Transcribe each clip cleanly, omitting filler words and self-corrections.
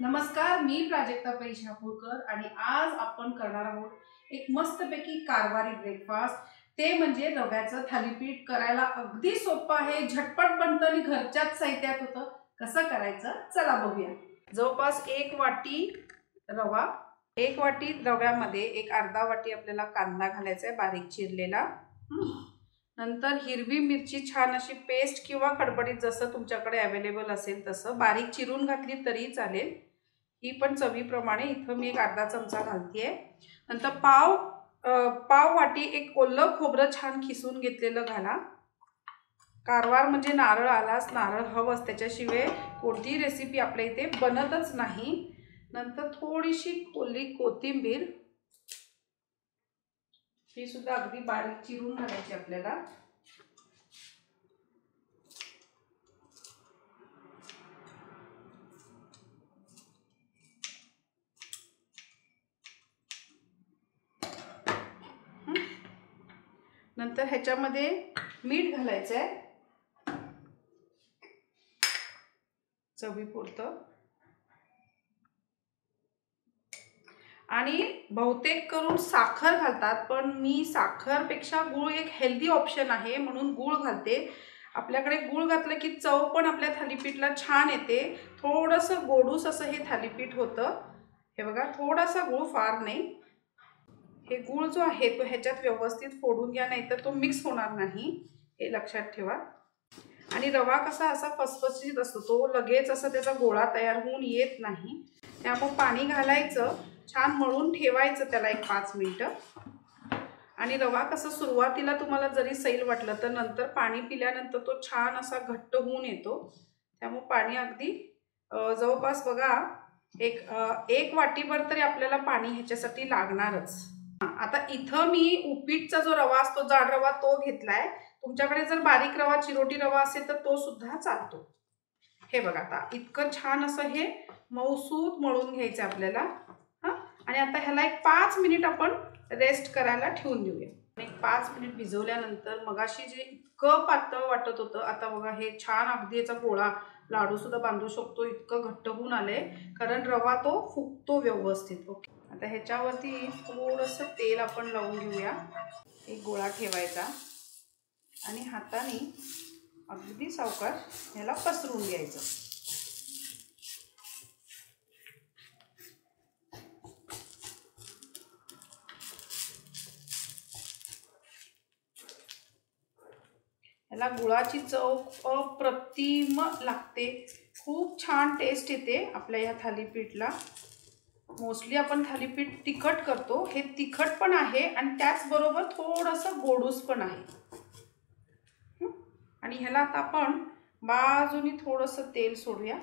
नमस्कार, मी प्राजक्ता पै शापूरकर आणि आज आपण करणार आहोत एक मस्तपैकी कारवारी ब्रेकफास्ट। ते म्हणजे रव्याचं थालीपीठ। करायला अगदी सोपं आहे, झटपट बनतं आणि घरच्याच साहित्यात होतं। कसं करायचं चला बघूया। जवळपास 1 वाटी रवा, 1 वाटी रव्यामध्ये एक अर्धा वाटी आपल्याला कांदा घालायचा आहे बारीक चिरलेला। नंतर हिरवी मिरची छान अशी पेस्ट किंवा खडबडीत जसं तुमच्याकडे अवेलेबल असेल तसं बारीक चिरून घातली तरी चालेल। ही पण चवीप्रमाणे इथं मी एक अर्धा चमचा घालतेय। नंतर पाव वाटी एक ओलं खोबरं छान खिसून घेतलेलं घाला। कारवार म्हणजे नारळ आलाच, नारळ हवंच, त्याच्याशिवाय कोणतीही रेसिपी आपल्या इथे बनतच नाही। नंतर थोडीशी ओली कोथिंबीर, ही सुद्धा अगदी बारीक चिरून घालायची आपल्याला। नंतर ह्याच्यामध्ये मीठ घालायचं आहे चवीपुरतं। आणि बहुतेक करून साखर घालतात, पण मी साखरपेक्षा गूळ एक हेल्दी ऑप्शन आहे म्हणून गूळ घालते। आपल्याकडे गूळ घातलं की चव पण आपल्या थालीपीठला छान येते। थोडंसं गोडूस असं हे थालीपीठ होतं। हे बघा, थोडासा गूळ, फार नाही। हे गूळ जो आहे तो ह्याच्यात व्यवस्थित फोडून घ्या, नाहीतर तो मिक्स होणार नाही, हे लक्षात ठेवा। आणि रवा कसा असा फसफसीत असतो, तो लगेच असा त्याचा गोळा तयार होऊन येत नाही। त्यामुळे पाणी घालायचं, छान मळून ठेवायचं त्याला एक 5 मिनिटं। आणि रवा कसं सुरुवातीला तुम्हाला जरी सैल वाटलं तर नंतर पाणी पिल्यानंतर तो छान असा घट्ट होऊन येतो। त्यामुळे पाणी अगदी जवळपास बघा एक वाटीभर तरी आपल्याला पाणी ह्याच्यासाठी लागणारच। आता इथं मी उपीटचा जो रवा असतो, जाड रवा, तो घेतलाय। तुमच्याकडे जर बारीक रवा, चिरोटी रवा असेल तर तो सुद्धा चालतो। हे बघा, आता इतकं छान असं हे मऊसूत मळून घ्यायचं आपल्याला। आणि आता ह्याला एक 5 मिनिट आपण रेस्ट करायला ठेवून देऊया। एक 5 मिनिट भिजवल्यानंतर मगाशी जे इतकं पातळ वाटत होतं, आता बघा हे छान अगदी याचा गोळा लाडू सुद्धा बांधू शकतो, इतकं घट्ट होऊन आले, कारण रवा तो फुगतो व्यवस्थित। ओके, आता ह्याच्यावरती थोडंसं तेल आपण लावून घेऊया। एक गोळा ठेवायचा आणि हाताने अगदी सावकाश ह्याला पसरून घ्यायचं। ह्याला गुळाची चव अप्रतिम लागते, खूप छान टेस्ट येते आपल्या ह्या थालीपीठला। मोस्टली आपण थालीपीठ तिखट करतो, हे तिखट पण आहे आणि त्याचबरोबर थोडंसं गोडूस पण आहे। आणि ह्याला आता आपण बाजूनी थोडंसं तेल सोडूया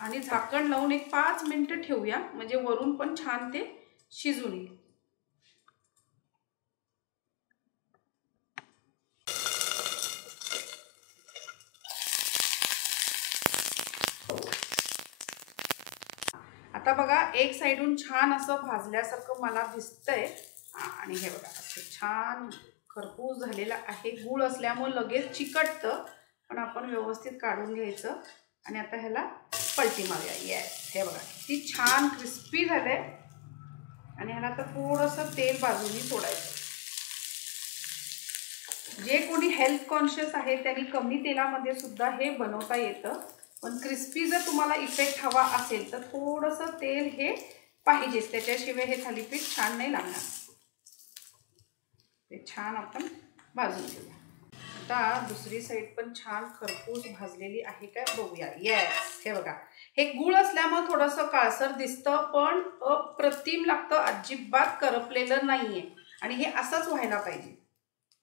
आणि झाकण लावून एक 5 मिनिटं ठेवूया, म्हणजे वरून पण छान ते शिजून येईल। आता बघा, एक साइडून छान असं भाजल्यासारखं मला दिसतंय। आणि हे बघा असं छान खरपूस झालेला आहे। गूळ असल्यामुळे लगेच चिकटतं, पण आपण व्यवस्थित काढून घ्यायचं। आणि आता ह्याला पलटी मारूया। येस, हे बघा किती छान क्रिस्पी झालंय। आणि ह्याला आता थोडंसं तेल बाजूनी सोडायचं। जे कोणी हेल्थ कॉन्शियस आहे त्यांनी कमी तेलामध्ये सुद्धा हे बनवता येतं, पण क्रिस्पी जर तुम्हाला इफेक्ट हवा असेल तर थोडंसं तेल हे पाहिजेच, त्याच्याशिवाय हे थालीपीठ छान नाही लागणार। ते छान आपण भाजून घेऊया। आता दुसरी साईड पण छान खरपूस भाजलेली आहे काय बघूया। येस, हे बघा, हे गूळ असल्यामुळे थोडंसं काळसर दिसतं, पण अप्रतिम लागतं, अजिबात करपलेलं नाहीये। आणि हे असंच व्हायला पाहिजे।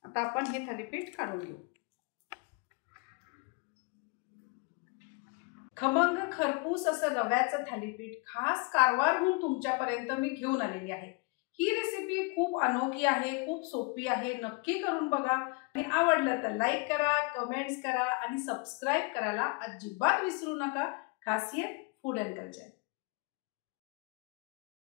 आता आपण हे थालीपीठ काढून घेऊ। खमंग खरपूस असं रव्याचं थालीपीठ खास कारवारहून तुमच्यापर्यंत मी घेऊन आलेली आहे। ही रेसिपी खूप अनोखी आहे, खूप सोपी आहे, नक्की करून बघा। आणि आवडलं तर लाईक करा, कमेंट्स करा आणि सबस्क्राईब करायला अजिबात विसरू नका। खासियत फूड अँड कल्चर।